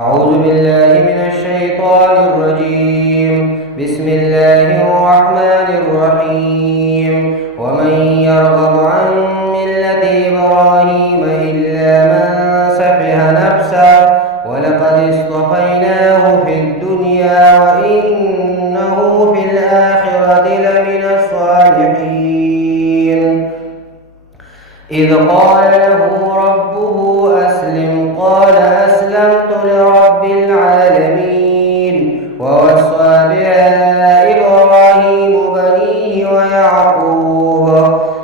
أعوذ بالله من الشيطان الرجيم. بسم الله الرحمن الرحيم. ومن يرغب عن ملة إبراهيم إلا من سفه نفسه ولقد اصطفيناه في الدنيا وإنه في الآخرة لمن الصالحين. إذ قال له ربه أسلم قال أسلمت لرب العالمين. ووصى بها إبراهيم بنيه ويعقوب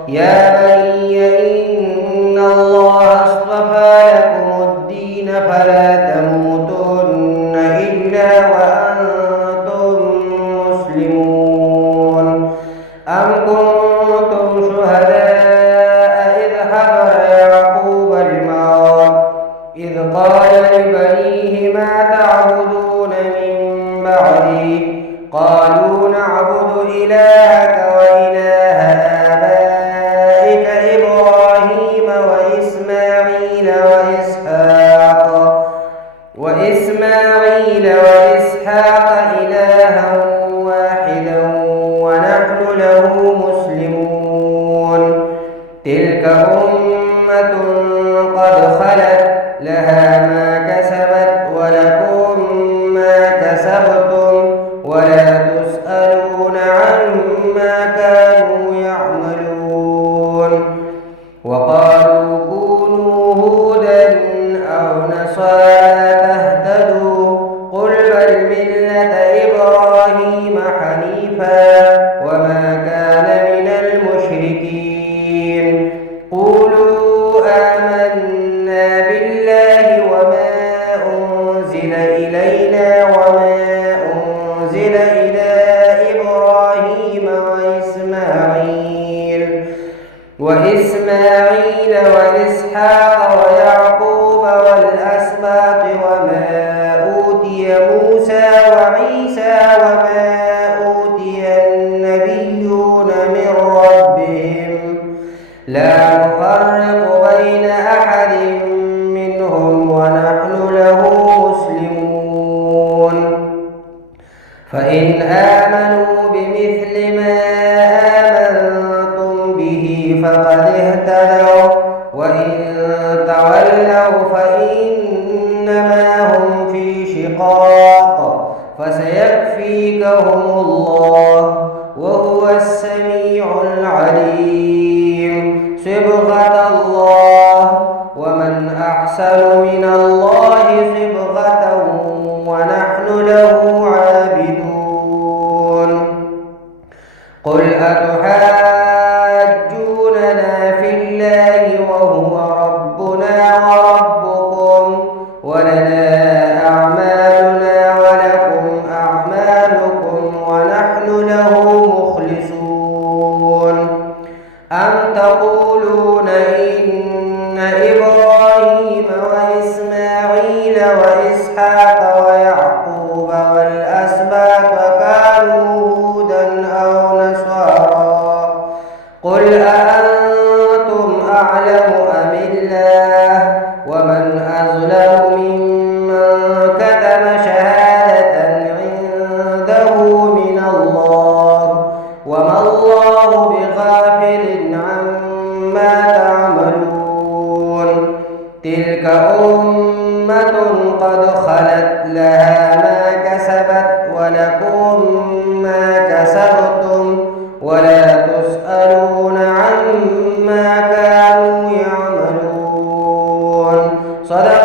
يا بني إن الله اصطفى لكم الدين فلا تموتن إلا وأنتم مسلمون. أم كنتم شهداء إذ حضر يعقوب الموت إذ قال لبنيه ما تعبدون من بعدي قالوا نعبد إلهك وإله آبائك إبراهيم وإسحاق إلها واحدا ونحن له مسلمون. تلك أمة قد خلت لها ما كسبت ولكم ما كسبتم ولا تسألون عما كانوا يعملون. وقالوا كونوا هودا أو نصارى تهتدوا قل بل ملة إبراهيم حنيفا وما كان من المشركين. قولوا آمنا بالله وما أنزل إلينا وما أنزل إلى إبراهيم وإسماعيل وإسحاق ويعقوب والأسباط وما أوتي موسى وعيسى وما أوتي النبيون من ربهم لا نفرق بين أحد منهم ونحن له مسلمون. فإن آمنوا بمثل ما آمنتم به فقد اهتدوا وإن تولوا فإنما هم في شقاق فسيكفيكهم الله وهو السميع العليم. صبغة الله ومن أحسن من الله صبغة ونحن له عابدون. قل أتحاجوننا في الله وهو ربنا وربكم ولنا أعمالنا ولكم أعمالكم ونحن له مخلصون. أم تقولون إن إبراهيم وإسماعيل وإسحاق ويعقوب والأسباط كانوا هودا أو نصارى قل أأنتم أعلم أم الله ومن أظلم ممن كتم شهادة عنده من الله وما الله بغافل عما تعملون. تلك أمة قد خلت لها ما كسبت ولكم ما كسبتم ولا تسألون عما كانوا يعملون. صدق